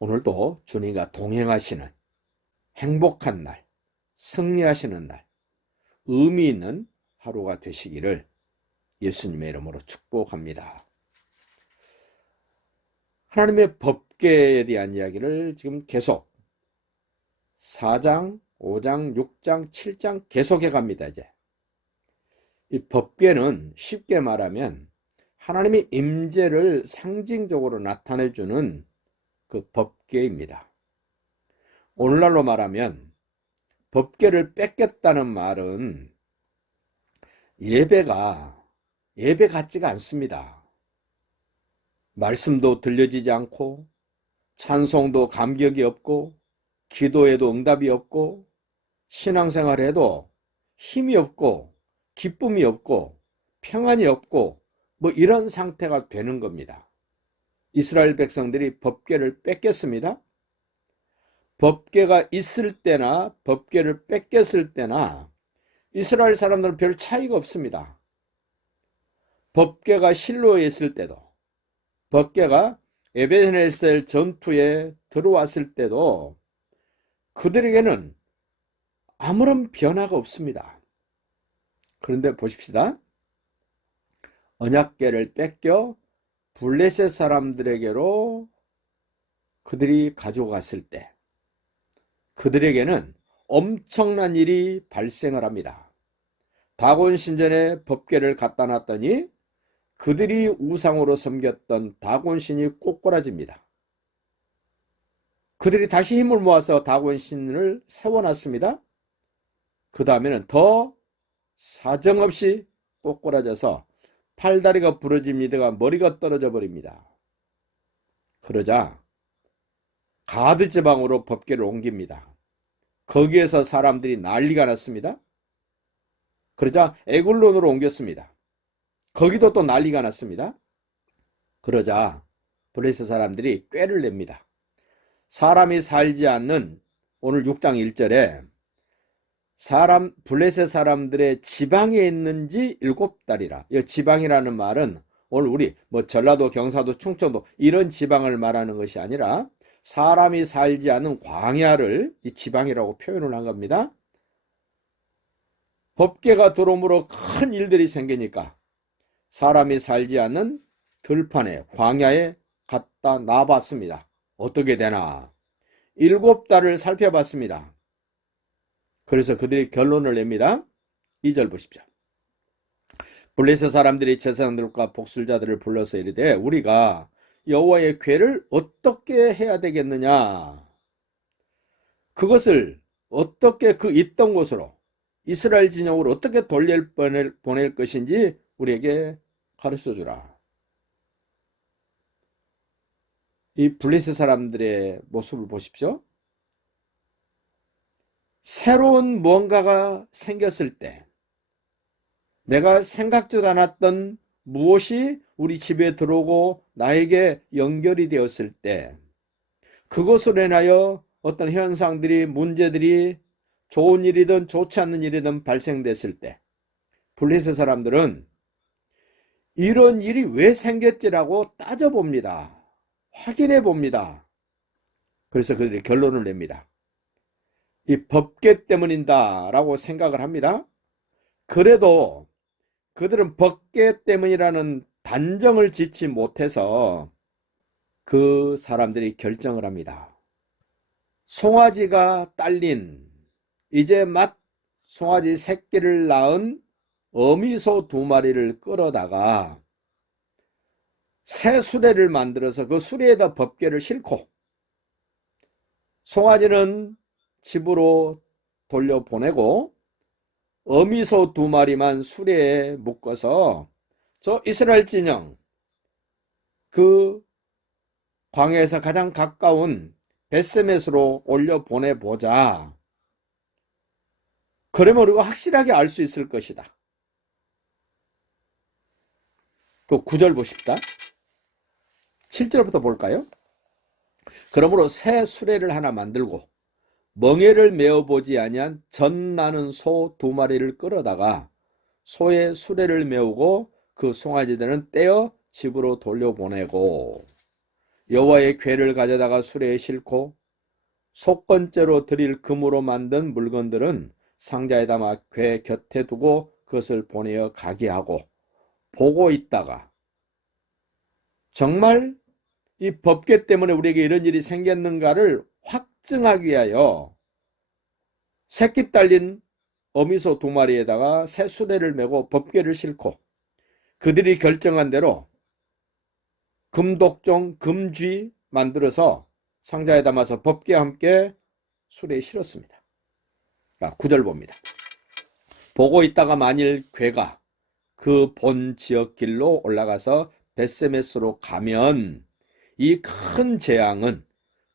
오늘도 주님과 동행하시는 행복한 날, 승리하시는 날, 의미 있는 하루가 되시기를 예수님의 이름으로 축복합니다. 하나님의 법궤에 대한 이야기를 지금 계속 4장, 5장, 6장, 7장 계속해 갑니다. 이제 이 법궤는 쉽게 말하면 하나님의 임재를 상징적으로 나타내주는 그 법궤입니다. 오늘날로 말하면 법궤를 뺏겼다는 말은 예배 같지가 않습니다. 말씀도 들려지지 않고 찬송도 감격이 없고 기도에도 응답이 없고 신앙생활에도 힘이 없고 기쁨이 없고 평안이 없고 뭐 이런 상태가 되는 겁니다. 이스라엘 백성들이 법궤를 뺏겼습니다. 법궤가 있을 때나 법궤를 뺏겼을 때나 이스라엘 사람들은 별 차이가 없습니다. 법궤가 실로에 있을 때도, 법궤가 에베네셀 전투에 들어왔을 때도 그들에게는 아무런 변화가 없습니다. 그런데 보십시다. 언약궤를 뺏겨 블레셋 사람들에게로 그들이 가져갔을 때 그들에게는 엄청난 일이 발생을 합니다. 다곤 신전에 법궤를 갖다 놨더니 그들이 우상으로 섬겼던 다곤 신이 꼬꾸라집니다. 그들이 다시 힘을 모아서 다곤 신을 세워놨습니다. 그 다음에는 더 사정없이 꼬꾸라져서 팔다리가 부러집니다가 머리가 떨어져 버립니다. 그러자 가드 지방으로 법궤를 옮깁니다. 거기에서 사람들이 난리가 났습니다. 그러자 에굴론으로 옮겼습니다. 거기도 또 난리가 났습니다. 그러자 블레셋 사람들이 꾀를 냅니다. 사람이 살지 않는 오늘 6장 1절에 블레셋 사람들의 지방에 있는지 7달이라. 이 지방이라는 말은 오늘 우리 전라도, 경상도, 충청도 이런 지방을 말하는 것이 아니라 사람이 살지 않는 광야를 이 지방이라고 표현을 한 겁니다. 법궤가 들어옴으로 큰 일들이 생기니까 사람이 살지 않는 들판에, 광야에 갖다 놔봤습니다. 어떻게 되나? 7달을 살펴봤습니다. 그래서 그들이 결론을 냅니다. 2절 보십시오. 블레셋 사람들이 제사장들과 복술자들을 불러서 이르되 우리가 여호와의 궤를 어떻게 해야 되겠느냐? 그것을 어떻게 그 있던 곳으로 이스라엘 진영으로 어떻게 보낼 것인지 우리에게 가르쳐주라. 이 블레셋 사람들의 모습을 보십시오. 새로운 뭔가가 생겼을 때 내가 생각지도 않았던 무엇이 우리 집에 들어오고 나에게 연결이 되었을 때 그것으로 인하여 어떤 현상들이, 문제들이 좋은 일이든 좋지 않는 일이든 발생됐을 때 블레셋 사람들은 이런 일이 왜 생겼지라고 따져봅니다. 확인해 봅니다. 그래서 그들이 결론을 냅니다. 이 법궤 때문이다 라고 생각을 합니다. 그래도 그들은 법궤 때문이라는 단정을 짓지 못해서 그 사람들이 결정을 합니다. 송아지가 딸린 이제 막 송아지 새끼를 낳은 어미소 2마리를 끌어다가 새 수레를 만들어서 그 수레에다 법궤를 싣고 송아지는 집으로 돌려보내고 어미소 2마리만 수레에 묶어서 저 이스라엘 진영 그 광야에서 가장 가까운 벳세메스로 올려보내보자. 그러면 우리가 확실하게 알 수 있을 것이다. 그 9절 보십시다. 7절부터 볼까요? 그러므로 새 수레를 하나 만들고 멍에를 메어보지 아니한 전 나는 소 2마리를 끌어다가 소의 수레를 메우고 그 송아지들은 떼어 집으로 돌려보내고 여호와의 궤를 가져다가 수레에 싣고 속건죄로 드릴 금으로 만든 물건들은 상자에 담아 궤 곁에 두고 그것을 보내어 가게 하고 보고 있다가 정말 이 법궤 때문에 우리에게 이런 일이 생겼는가를 확증하기 위하여 새끼 딸린 어미소 2마리에다가 새 수레를 메고 법궤를 싣고 그들이 결정한 대로 금독종, 금쥐 만들어서 상자에 담아서 법궤와 함께 수레에 실었습니다. 9절 봅니다. 보고 있다가 만일 궤가 그 본 지역 길로 올라가서 벳세메스로 가면 이 큰 재앙은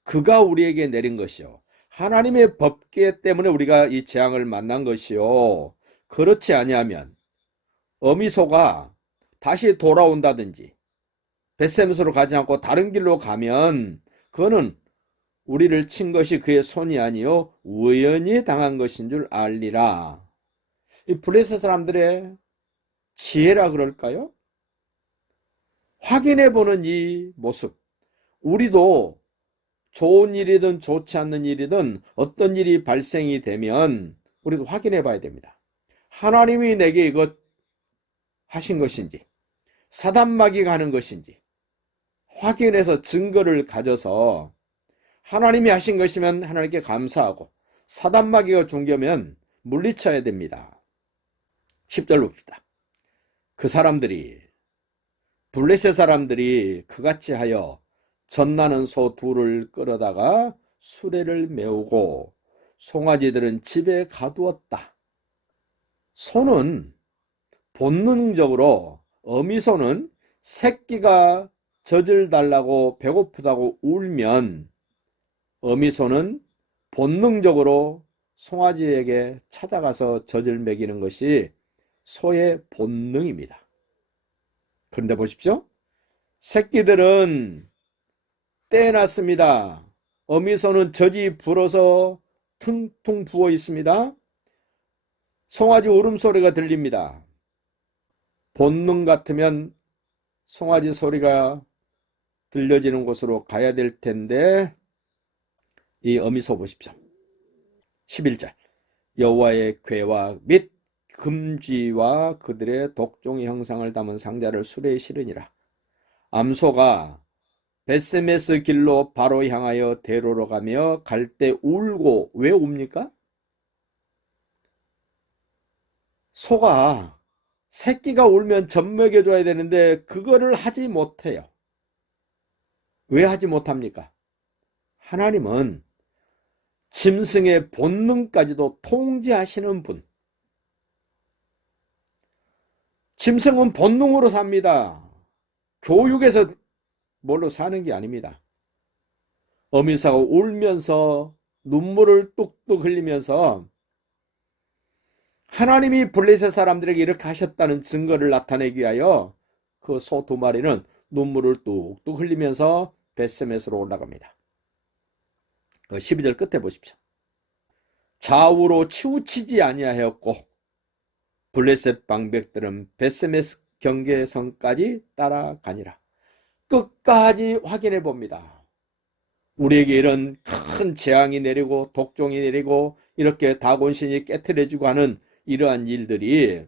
그가 우리에게 내린 것이요 하나님의 법궤 때문에 우리가 이 재앙을 만난 것이요 그렇지 아니하면 어미소가 다시 돌아온다든지 벳세메스로 가지 않고 다른 길로 가면 그거는 우리를 친 것이 그의 손이 아니요 우연히 당한 것인 줄 알리라. 이 블레셋 사람들의 지혜라 그럴까요? 확인해 보는 이 모습, 우리도 좋은 일이든 좋지 않는 일이든 어떤 일이 발생이 되면 우리도 확인해 봐야 됩니다. 하나님이 내게 이것 하신 것인지 사단마귀가 하는 것인지 확인해서 증거를 가져서 하나님이 하신 것이면 하나님께 감사하고 사단마귀가 중겨면 물리쳐야 됩니다. 10절 봅시다. 그 사람들이 블레셋 사람들이 그같이 하여 젖나는 소 2를 끌어다가 수레를 메우고 송아지들은 집에 가두었다. 소는 본능적으로 어미소는 새끼가 젖을 달라고 배고프다고 울면 어미소는 본능적으로 송아지에게 찾아가서 젖을 먹이는 것이 소의 본능입니다. 그런데 보십시오. 새끼들은 떼어놨습니다. 어미소는 젖이 불어서 퉁퉁 부어 있습니다. 송아지 울음소리가 들립니다. 본능 같으면 송아지 소리가 들려지는 곳으로 가야 될 텐데 이 어미소 보십시오. 11절 여호와의 궤와 및 금쥐와 그들의 독종의 형상을 담은 상자를 수레에 실으니라. 암소가 벳세메스 길로 바로 향하여 대로로 가며 갈 때 울고 왜 웁니까? 소가 새끼가 울면 젖 먹여줘야 되는데 그거를 하지 못해요. 왜 하지 못합니까? 하나님은 짐승의 본능까지도 통제하시는 분. 짐승은 본능으로 삽니다. 교육에서 뭘로 사는 게 아닙니다. 어미사가 울면서 눈물을 뚝뚝 흘리면서 하나님이 블레셋 사람들에게 이렇게 하셨다는 증거를 나타내기 위하여 그 소 2마리는 눈물을 뚝뚝 흘리면서 벳세메스로 올라갑니다. 12절 끝에 보십시오. 좌우로 치우치지 아니하였고 블레셋 방백들은 벳세메스 경계선까지 따라가니라. 끝까지 확인해 봅니다. 우리에게 이런 큰 재앙이 내리고 독종이 내리고 이렇게 다곤신이 깨트려지고 하는 이러한 일들이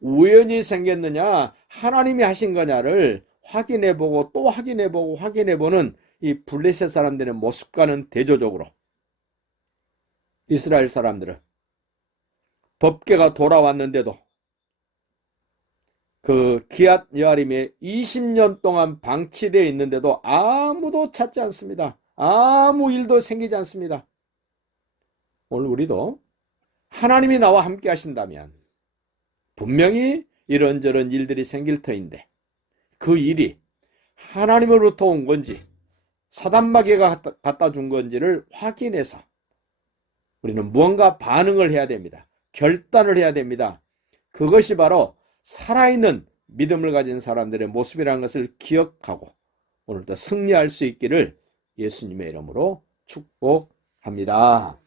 우연히 생겼느냐 하나님이 하신 거냐를 확인해보고 또 확인해보고 확인해보는 이 블레셋 사람들의 모습과는 대조적으로 이스라엘 사람들은 법궤가 돌아왔는데도 그 기앗 여아림에 20년 동안 방치되어 있는데도 아무도 찾지 않습니다. 아무 일도 생기지 않습니다. 오늘 우리도 하나님이 나와 함께 하신다면 분명히 이런저런 일들이 생길 터인데 그 일이 하나님으로부터 온 건지 사단마귀가 갖다 준 건지를 확인해서 우리는 무언가 반응을 해야 됩니다. 결단을 해야 됩니다. 그것이 바로 살아있는 믿음을 가진 사람들의 모습이라는 것을 기억하고 오늘도 승리할 수 있기를 예수님의 이름으로 축복합니다.